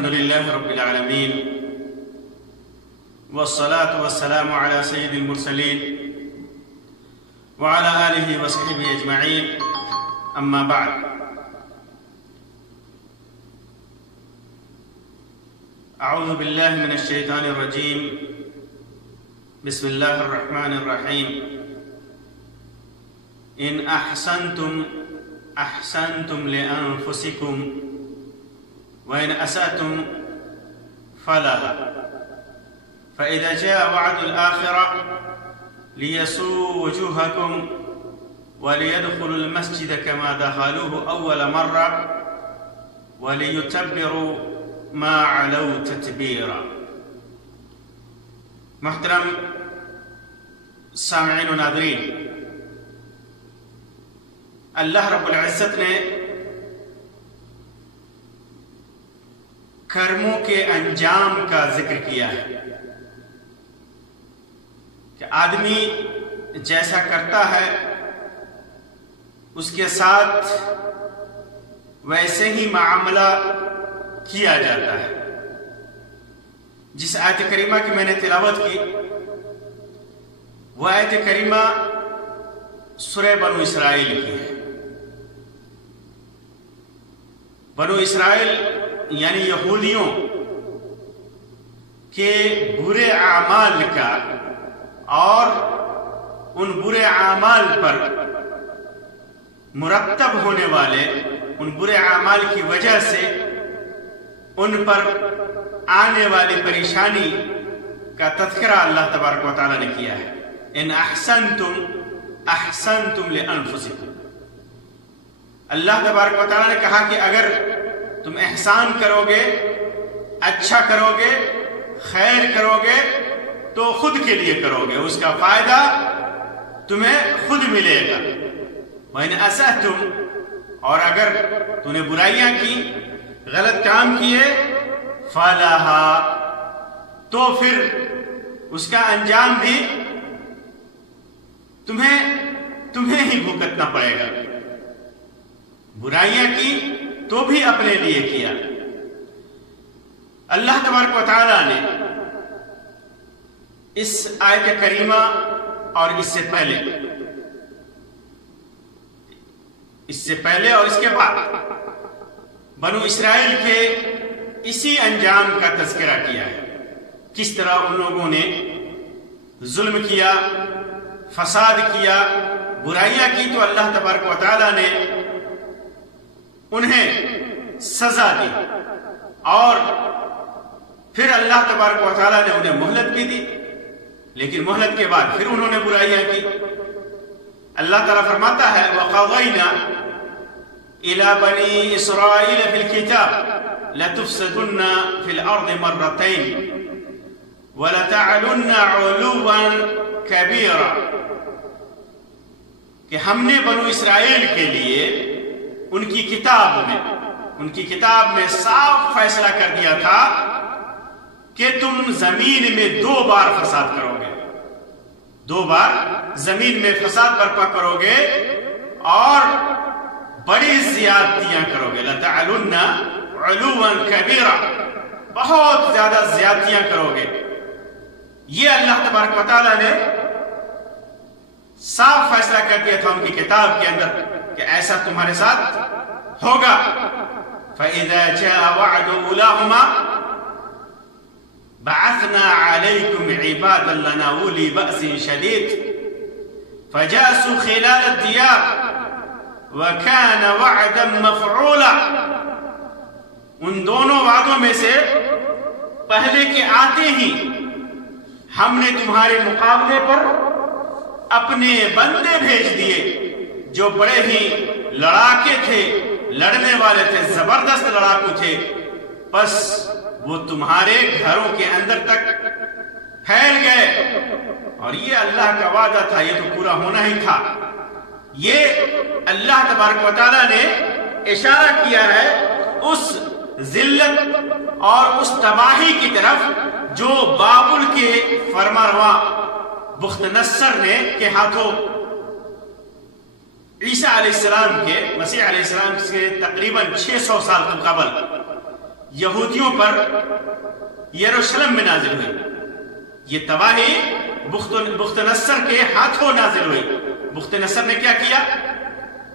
الحمد لله رب العالمين والصلاة والسلام على سيد المرسلين وعلى آله وصحبه أجمعين أما بعد. أعوذ بالله من الشيطان الرجيم. بسم الله الرحمن الرحيم. إن أحسنتم أحسنتم لأنفسكم وإن أسأتم فلها، فإذا جاء وعد الآخرة ليسوءوا وجوهكم وليدخلوا المسجد كما دخلوه أول مرة وليتبروا ما علوا تتبيرا. محترم سامعین و ناظرین، اللہ رب العزت نے کرموں کے انجام کا ذکر کیا ہے کہ آدمی جیسا کرتا ہے اس کے ساتھ ویسے ہی معاملہ کیا جاتا ہے. جس آیت کریمہ کی میں نے تلاوت کی وہ آیت کریمہ سورہ بنو اسرائیل کی ہے. بنو اسرائیل یعنی یہودیوں کے برے اعمال کا اور ان برے اعمال پر مرتب ہونے والے ان برے اعمال کی وجہ سے ان پر آنے والی پریشانی کا تذکرہ اللہ تبارک و تعالیٰ نے کیا ہے. ان احسنتم احسنتم لانفسکم. اللہ تبارک و تعالیٰ نے کہا کہ اگر تم احسان کرو گے، اچھا کرو گے، خیر کرو گے تو خود کے لیے کرو گے، اس کا فائدہ تمہیں خود ملے گا. وَإِنْ أَسَأْتُمْ، اور اگر تم نے برائیاں کی، غلط کام کیے، فَلَهَا، تو پھر اس کا انجام بھی تمہیں ہی بھگتنا پڑے گا. برائیاں کی تو بھی اپنے لیے کیا. اللہ تبارک و تعالیٰ نے اس آیت کریمہ اور اس سے پہلے اور اس کے بعد بنو اسرائیل کے اسی انجام کا تذکرہ کیا ہے. کس طرح ان لوگوں نے ظلم کیا، فساد کیا، برائیاں کی تو اللہ تبارک و تعالیٰ نے انہیں سزا دی اور پھر اللہ تبارک و تعالیٰ نے انہیں مہلت بھی دی، لیکن مہلت کے بعد پھر انہوں نے برائیاں کی. اللہ تعالیٰ فرماتا ہے وَقَضَيْنَا إِلَى بَنِي إِسْرَائِيلَ فِي الْكِتَابِ لَتُفْسِدُنَّ فِي الْأَرْضِ مَرَّتَيْنِ وَلَتَعْلُنَّ عُلُوًّا كَبِيرًا، کہ ہم نے بنو اسرائیل کے لیے ان کی کتاب میں صاف فیصلہ کر دیا تھا کہ تم زمین میں 2 بار فساد کرو گے، 2 بار زمین میں فساد برپا کرو گے اور بڑی زیادتیاں کرو گے. لَتَعْلُنَّ عُلُوًّا كَبِيرًا، بہت زیادہ زیادتیاں کرو گے. یہ اللہ تبارک و تعالیٰ نے صاف فیصلہ کر دیا تھا ان کی کتاب کے اندر کہ ایسا تمہارے ساتھ ہوگا. فَإِذَا جَاءَ وَعْدُ أُولَاهُمَا بَعَثْنَا عَلَيْكُمْ عِبَادًا لَنَا أُولِي بَأْسٍ شَدِيدٍ فَجَاسُوا خِلَالَ الدِّيَارِ وَكَانَ وَعْدًا مَفْعُولًا. ان دونوں وعدوں میں سے پہلے کے آتے ہی ہم نے تمہارے مقابلے پر اپنے بندے بھیج دیے جو بڑے ہی لڑاکے تھے، لڑنے والے تھے، زبردست لڑاکو تھے. بس وہ تمہارے گھروں کے اندر تک پھیل گئے اور یہ اللہ کا وعدہ تھا، یہ تو پورا ہونا ہی تھا. یہ اللہ تبارک و تعالیٰ نے اشارہ کیا ہے اس ذلت اور اس تباہی کی طرف جو بابل کے فرمانروا بخت نصر نے کے ہاتھوں عیسیٰ علیہ السلام کے مسیح علیہ السلام سے تقریباً 600 سال قبل یہودیوں پر یروشلم میں نازل ہوئی. یہ تباہی بخت نصر کے ہاتھوں نازل ہوئی. بخت نصر نے کیا کیا؟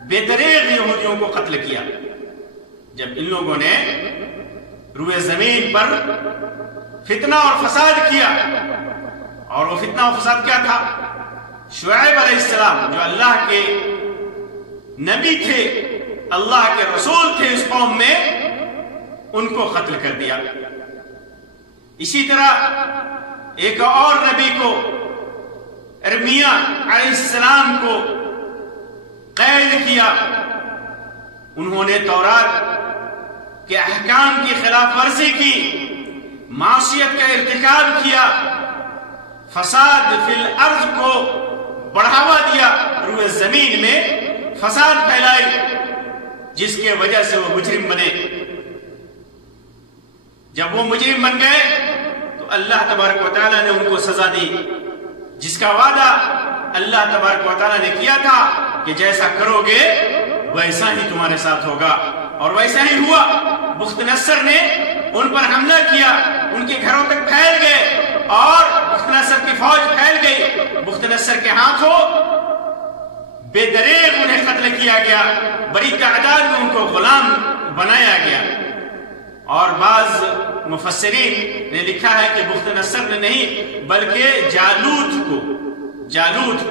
بے دریغ یہودیوں کو قتل کیا. جب ان لوگوں نے روئے زمین پر فتنہ اور فساد کیا، اور وہ فتنہ اور فساد کیا تھا؟ شعیب علیہ السلام جو اللہ کے نبی تھے، اللہ کے رسول تھے اس قوم میں، ان کو قتل کر دیا. اسی طرح ایک اور نبی کو، ارمیا علیہ السلام کو قید کیا. انہوں نے تورات کے احکام کی خلاف ورزی کی، معصیت کا ارتکاب کیا، فساد فی الارض کو بڑھاوا دیا، روئے زمین میں فساد پھیلائی، جس کے وجہ سے وہ مجرم بنے. جب وہ مجرم بن گئے تو اللہ تبارک و تعالیٰ نے ان کو سزا دی، جس کا وعدہ اللہ تبارک و تعالیٰ نے کیا تھا کہ جیسا کرو گے ویسا ہی تمہارے ساتھ ہوگا، اور ویسا ہی ہوا. بخت نصر نے ان پر حملہ کیا، ان کے گھروں تک پھیل گئے، اور بخت نصر کی فوج پھیل گئی. بخت نصر کے ہاتھوں بے دریغ انہیں قتل کیا گیا، بڑی تعداد میں ان کو غلام بنایا گیا. اور بعض مفسرین نے لکھا ہے کہ بخت نصر نے نہیں بلکہ جالوت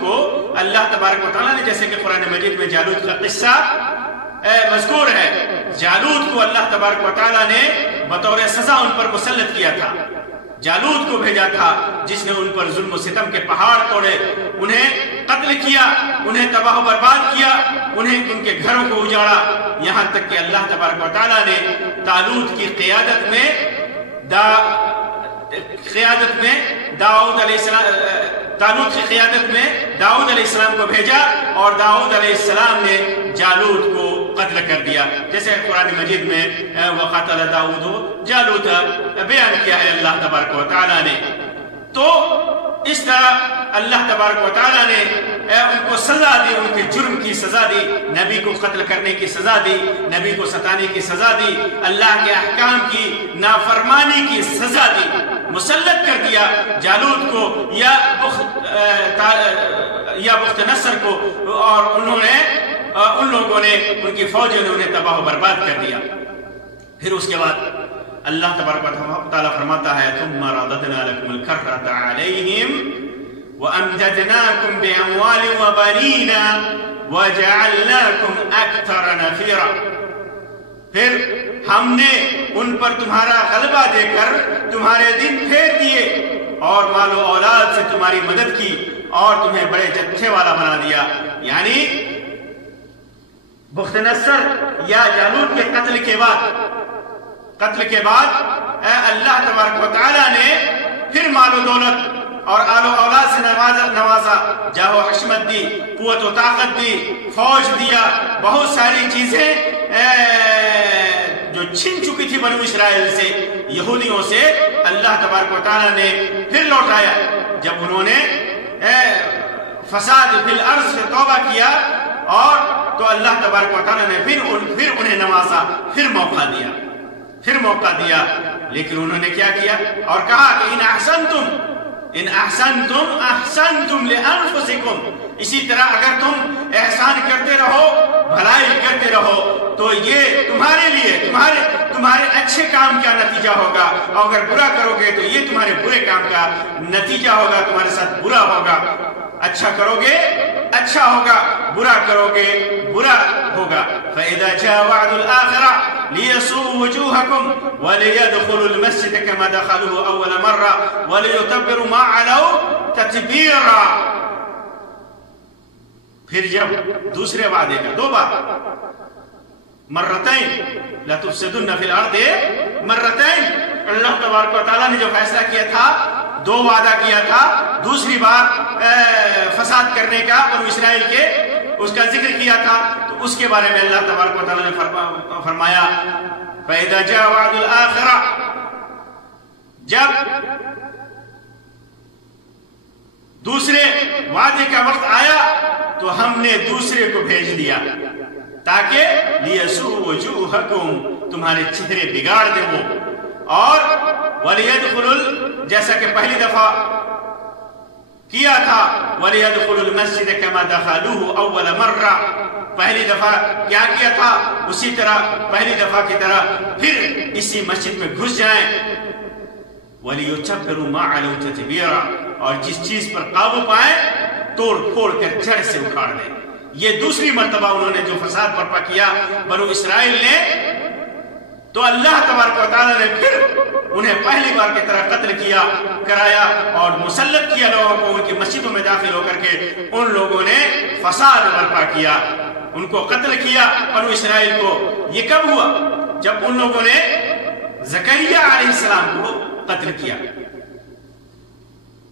کو اللہ تبارک و تعالیٰ نے، جیسے کہ قرآن مجید میں جالوت کا قصہ مذکور ہے، جالوت کو اللہ تبارک و تعالیٰ نے بطور سزا ان پر مسلط کیا تھا. جالوت کو بھیجا تھا جس نے ان پر ظلم و ستم کے پہاڑ توڑے، انہیں قتل کیا، انہیں تباہ و برباد کیا، انہیں ان کے گھروں کو اجاڑا. یہاں تک کہ اللہ تبارک و تعالیٰ نے طالوت کی قیادت میں داؤد علیہ السلام، طالوت کی قیادت میں داؤد علیہ السلام کو بھیجا، اور داؤد علیہ السلام نے جالوت کو قتل کر دیا، جیسے قرآن مجید میں وقاتل داؤد جالوت بیان کیا ہے اللہ تبارک و تعالیٰ نے. تو اس طرح اللہ تبارک و تعالیٰ نے ان کو سزا دی، ان کے جرم کی سزا دی، نبی کو قتل کرنے کی سزا دی، نبی کو ستانے کی سزا دی، اللہ کے احکام کی نافرمانی کی سزا دی، مسلط کر دیا جالوت کو یا بخت نصر کو، اور ان لوگوں نے، ان کی فوجوں نے انہیں تباہ و برباد کر دیا. پھر اس کے بعد اللہ تبارک و تعالیٰ فرماتا ہے ثم رددنا لكم الكرة عليهم وأمددناكم بأموال وبنين وجعلناكم أكثر نفيرا. پھر ہم نے ان پر تمہارا غلبہ دے کر تمہارے دن پھیر دیے، اور مال و اولاد سے تمہاری مدد کی، اور تمہیں بڑے جتھے والا بنا دیا. یعنی بخت نصر یا جالوت کے قتل کے بعد اللہ تبارک و تعالیٰ نے پھر مال و دولت اور آل و اولاد سے نوازا، جاہ و حشمت دی، قوت و طاقت دی، فوج دیا، بہت ساری چیزیں جو چھن چکی تھی بنو اسرائیل سے، یہودیوں سے، اللہ تبارک و تعالیٰ نے پھر لوٹایا. جب انہوں نے فساد فی الارض سے توبہ کیا، اور تو اللہ تبارک و تعالیٰ نے پھر انہیں نوازا، پھر موقع دیا. لیکن انہوں نے کیا کیا؟ اور کہا کہ ان احسنتم احسنتم لانفسکم. اسی طرح اگر تم احسان کرتے رہو، بھلائی کرتے رہو، تو یہ تمہارے لیے تمہارے اچھے کام کا نتیجہ ہوگا، اور اگر برا کرو گے تو یہ تمہارے برے کام کا نتیجہ ہوگا، تمہارے ساتھ برا ہوگا. اچھا کرو گے اچھا ہوگا، برا کرو گے برا ہوگا. فَإِذَا جَاءَ وَعْدُ الْآخِرَةِ لِيَسُوءُوا وُجُوهَكُمْ وَلِيَدْخُلُوا الْمَسْجِدَ كَمَا دَخَلُوهُ أَوَّلَ مَرَّةٍ وَلِيُتَبِّرُوا مَا عَلَوْا تَتْبِيرًا. پھر جب دوسرے وعدے کا، دو بار، مرتين لَتُفْسِدُنَّ فِي الْأَرْضِ مرتين، اللہ تبارک و تعالیٰ نے جو فیصلہ کیا تھا، دو وعدہ کیا تھا، دوسری بار فساد کرنے کا بنو اسرائیل کے، اس کا ذکر کیا تھا. تو اس کے بارے میں اللہ تبارک و تعالیٰ نے فرمایا فَإِذَا جَاءَ وَعْدُ الْآخِرَةِ، جب دوسرے وعدے کا وقت آیا تو ہم نے دوسرے کو بھیج دیا. تاکہ لیسو وجوہکم تمہارے چہرے بگاڑ دے وہ، اور ولیدخلوا جیسا کہ پہلی دفعہ کیا تھا ولیدخلوا المسجد کما دخلوه اول مرہ، پہلی دفعہ کیا کیا تھا اسی طرح پہلی دفعہ کی طرح پھر اسی مسجد میں گھس جائیں، وَلِيُتَبِّرُوا مَا عَلَوْا تَتْبِيرًا اور جس چیز پر قابو پائیں توڑ پھوڑ کر جڑ سے اکھاڑ دیں۔ یہ دوسری مرتبہ انہوں نے جو فساد برپا کیا بنو اسرائیل نے، تو اللہ تبارک و تعالیٰ نے پھر انہیں پہلی بار کی طرح قتل کیا کرایا اور مسلط کیا لوگوں کو، ان کی مسجدوں میں داخل ہو کر کے ان لوگوں نے فساد برپا کیا، ان کو قتل کیا بنو اسرائیل کو۔ یہ کب ہوا؟ جب ان لوگوں نے زکریا علیہ السلام کو قتل کیا۔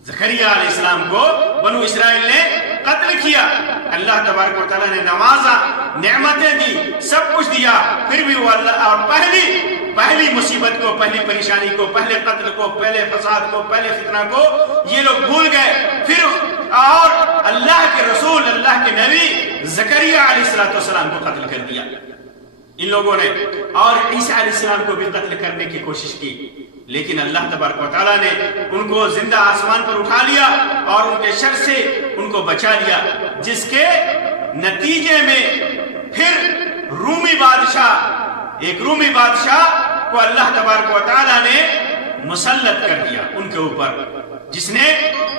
زکریا علیہ السلام کو بنو اسرائیل نے قتل کیا، اللہ تبارک و تعالیٰ نے نوازا، نعمتیں دی، سب کچھ دیا، پھر بھی وہ اللہ اور پہلی مصیبت کو، پہلی پریشانی کو، پہلے قتل کو، پہلے فساد کو، پہلے فتنہ کو یہ لوگ بھول گئے۔ پھر اور اللہ کے رسول، اللہ کے نبی زکریا علیہ السلام کو قتل کر دیا ان لوگوں نے، اور عیسیٰ علیہ السلام کو بھی قتل کرنے کی کوشش کی، لیکن اللہ تبارک و تعالیٰ نے ان کو زندہ آسمان پر اٹھا لیا اور ان کے شر سے ان کو بچا لیا، جس کے نتیجے میں پھر ایک رومی بادشاہ کو اللہ تبارک و تعالیٰ نے مسلط کر دیا ان کے اوپر، جس نے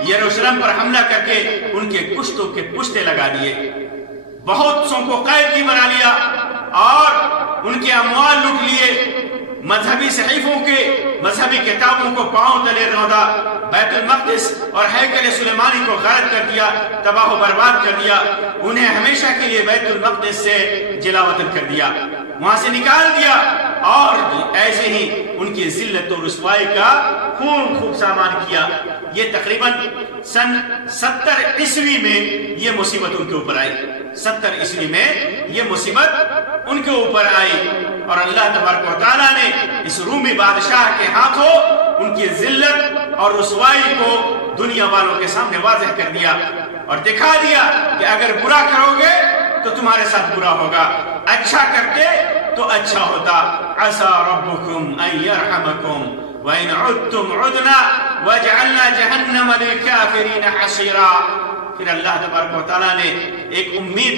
یروشلم پر حملہ کر کے ان کے کشتوں کے پشتے لگا دیے، بہت سو کو قید بھی بنا لیا اور ان کے اموال لوٹ لیے، مذہبی صحیفوں کے مذہبی کتابوں کو پاؤں تلے روندا، بیت المقدس اور ہیکل سلیمانی کو غارت کر دیا، تباہ و برباد کر دیا، انہیں ہمیشہ کے لیے بیت المقدس سے جلا وطن کر دیا، وہاں سے نکال دیا، اور ایسے ہی ان کی ذلت و رسوائی کا خوب سامان کیا۔ یہ تقریباً سن 70 عیسوی میں یہ مصیبت ان کے اوپر آئی، 70 عیسوی میں یہ مصیبت ان کے اوپر آئی، اور اللہ تبارک و تعالیٰ نے اس رومی بادشاہ کے ہاتھوں ان کی ذلت اور رسوائی کو دنیا والوں کے سامنے واضح کر دیا اور دکھا دیا کہ اگر برا کرو گے تو تمہارے ساتھ برا ہوگا، اچھا کرتے تو اچھا ہوتا۔ عسى ربكم ان يرحمكم وان عدتم عدنا وجعلنا جهنم للكافرين حصيرا۔ پھر اللہ تبارک و تعالیٰ نے ایک امید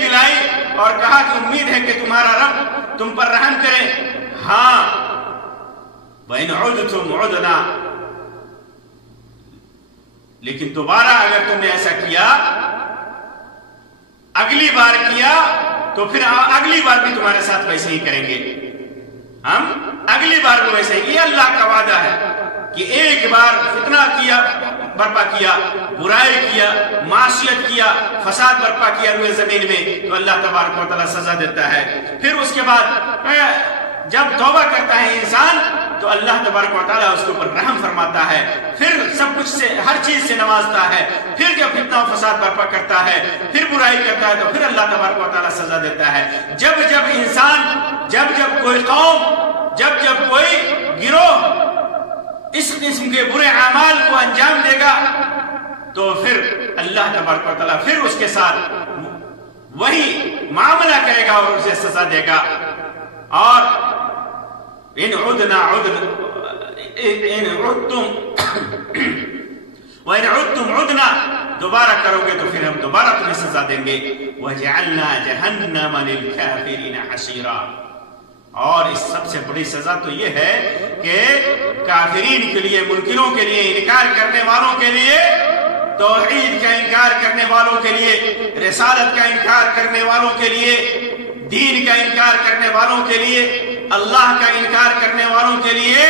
دلائی اور کہا کہ امید ہے کہ تمہارا رب تم پر رحم کرے، ہاں وَإِنْ عُدْتُمْ عُدْنَا، لیکن دوبارہ اگر تم نے ایسا کیا، اگلی بار کیا، تو پھر اگلی بار بھی تمہارے ساتھ ویسے ہی کریں گے، ہم اگلی بار بھی ویسے ہی۔ یہ اللہ کا وعدہ ہے کہ ایک بار فتنہ کیا، برپا کیا، برائی کیا، معصیت کیا، فساد برپا کیا روئے زمین میں، تو اللہ تبارک و تعالیٰ سزا دیتا ہے۔ پھر اس کے بعد جب توبہ کرتا ہے انسان تو اللہ تبارک و تعالیٰ اس کے اوپر رحم فرماتا ہے، پھر سب کچھ سے، ہر چیز سے نوازتا ہے۔ پھر جب فتنہ و فساد برپا کرتا ہے، پھر برائی کرتا ہے، تو پھر اللہ تبارک و تعالیٰ سزا دیتا ہے۔ جب انسان، جب کوئی قوم، جب کوئی گروہ اس قسم کے برے اعمال کو انجام دے گا، تو پھر اللہ تبارک و تعالیٰ پھر اس کے ساتھ وہی معاملہ کرے گا اور اسے سزا دے گا۔ اور ان عدتم عدنا، دوبارہ کرو گے تو پھر ہم دوبارہ تمہیں سزا دیں گے۔ وَجَعَلْنَا جَهَنَّمَ لِلْكَافِرِينَ حَصِيرًا، اور اس سب سے بڑی سزا تو یہ ہے کہ کافرین کے لیے، منکروں کے لیے، انکار کرنے والوں کے لیے، توحید کا انکار کرنے والوں کے لیے، رسالت کا انکار کرنے والوں کے لیے، دین کا انکار کرنے والوں کے لیے، اللہ کا انکار کرنے والوں کے لیے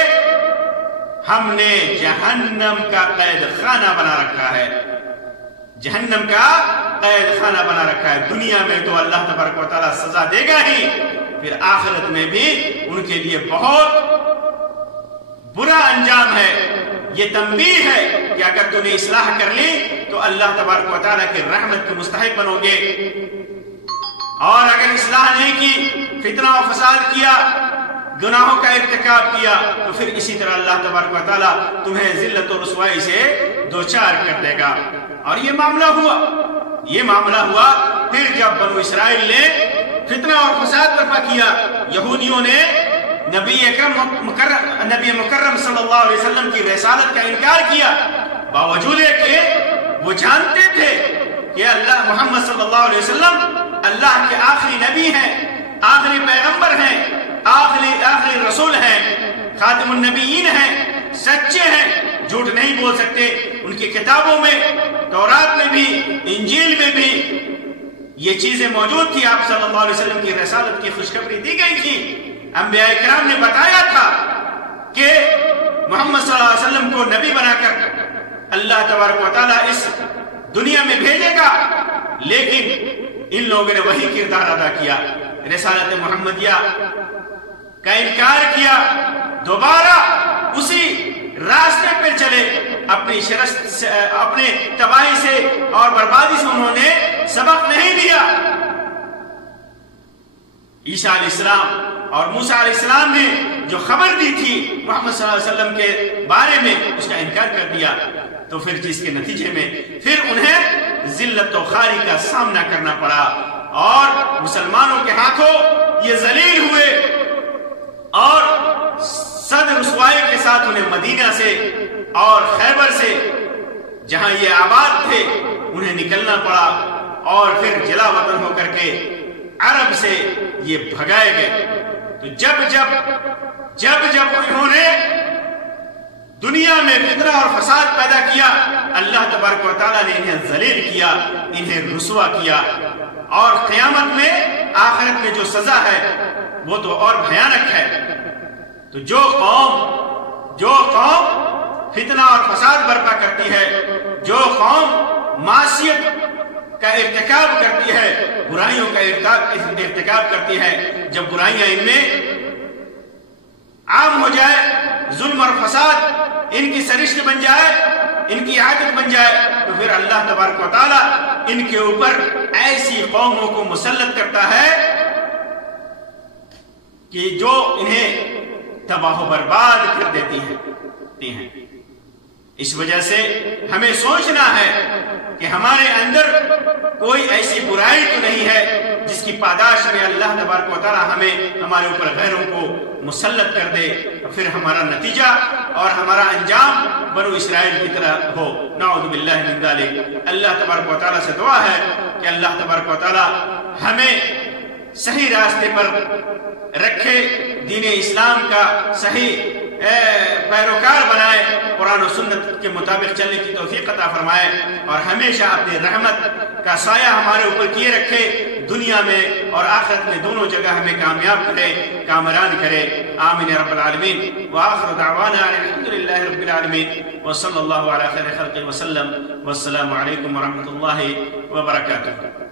ہم نے جہنم کا قید خانہ بنا رکھا ہے، جہنم کا قید خانہ بنا رکھا ہے۔ دنیا میں تو اللہ تبارک و تعالیٰ سزا دے گا ہی، پھر آخرت میں بھی ان کے لیے بہت برا انجام ہے۔ یہ تنبیہ ہے کہ اگر تم نے اصلاح کر لی تو اللہ تبارک و تعالیٰ کی رحمت کے مستحق بنو گے، اور اگر اصلاح نہیں کی، فتنہ و فساد کیا، گناہوں کا ارتکاب کیا، تو پھر اسی طرح اللہ تبارک و تعالیٰ تمہیں ذلت و رسوائی سے دوچار کر دے گا۔ اور یہ معاملہ ہوا، یہ معاملہ ہوا پھر جب بنو اسرائیل نے فتنہ اور فساد برپا کیا، یہودیوں نے نبی مکرم صلی اللہ علیہ وسلم کی رسالت کا انکار کیا، باوجود کہ وہ جانتے تھے کہ اللہ محمد صلی اللہ علیہ وسلم اللہ کے آخری نبی ہیں، آخری پیغمبر ہیں، آخری رسول ہیں، خاتم النبیین ہیں، سچے ہیں، جھوٹ نہیں بول سکتے۔ ان کی کتابوں میں، تورات میں بھی، انجیل میں بھی یہ چیزیں موجود تھی، آپ صلی اللہ علیہ وسلم کی رسالت کی خوشخبری دی گئی تھی، انبیاء کرام نے بتایا تھا کہ محمد صلی اللہ علیہ وسلم کو نبی بنا کر اللہ تبارک و تعالیٰ اس دنیا میں بھیجے گا، لیکن ان لوگوں نے وہی کردار ادا کیا، رسالت محمدیہ کا انکار کیا، دوبارہ اسی راستے پر چلے، اپنے تباہی سے اور بربادی سے انہوں نے سبق نہیں دیا۔ عیسیٰ علیہ السلام اور موسیٰ علیہ السلام نے جو خبر دی تھی محمد صلی اللہ علیہ وسلم کے بارے میں، اس کا انکار کر دیا، تو پھر جس کے نتیجے میں پھر انہیں ذلت و خواری کا سامنا کرنا پڑا، اور مسلمانوں کے ہاتھوں یہ ذلیل ہوئے، اور صد رسوائی کے ساتھ انہیں مدینہ سے اور خیبر سے جہاں یہ آباد تھے انہیں نکلنا پڑا، اور پھر جلا وطن ہو کر کے عرب سے یہ بھگائے گئے۔ تو جب انہوں نے دنیا میں فتنہ اور فساد پیدا کیا، اللہ تبارک و تعالیٰ نے انہیں ذلیل کیا، انہیں رسوا کیا، اور قیامت میں، آخرت میں جو سزا ہے وہ تو اور بھیانک ہے۔ تو جو قوم فتنہ اور فساد برپا کرتی ہے، جو قوم معصیت کا ارتکاب کرتی ہے، برائیوں کا ارتکاب کرتی ہے، جب برائیاں ان میں عام ہو جائے، ظلم اور فساد ان کی سرشت بن جائے، ان کی عادت بن جائے، تو پھر اللہ تبارک و تعالیٰ ان کے اوپر ایسی قوموں کو مسلط کرتا ہے کہ جو انہیں تباہ و برباد کر دیتی ہیں۔ اس وجہ سے ہمیں سوچنا ہے کہ ہمارے اندر کوئی ایسی برائی تو نہیں ہے جس کی پاداش میں اللہ تبارک و تعالیٰ ہمارے اوپر غیروں کو مسلط کر دے، پھر ہمارا نتیجہ اور ہمارا انجام بنو اسرائیل کی طرح ہو، نعوذ باللہ من ذالک۔ اللہ تبارک و تعالیٰ سے دعا ہے کہ اللہ تبارک و تعالیٰ ہمیں صحیح راستے پر رکھے، دین اسلام کا صحیح پیروکار بنائے، قرآن و سنت کے مطابق چلنے کی توفیق عطا فرمائے، اور ہمیشہ اپنی رحمت کا سایہ ہمارے اوپر کیے رکھے، دنیا میں اور آخرت میں دونوں جگہ ہمیں کامیاب کرے، کامران کرے، آمین رب العالمین۔ وآخر دعوانا الحمدللہ رب العالمین، وصلی اللہ علی خیر خلق وسلم، والسلام علیکم ورحمۃ اللہ وبرکاتہ۔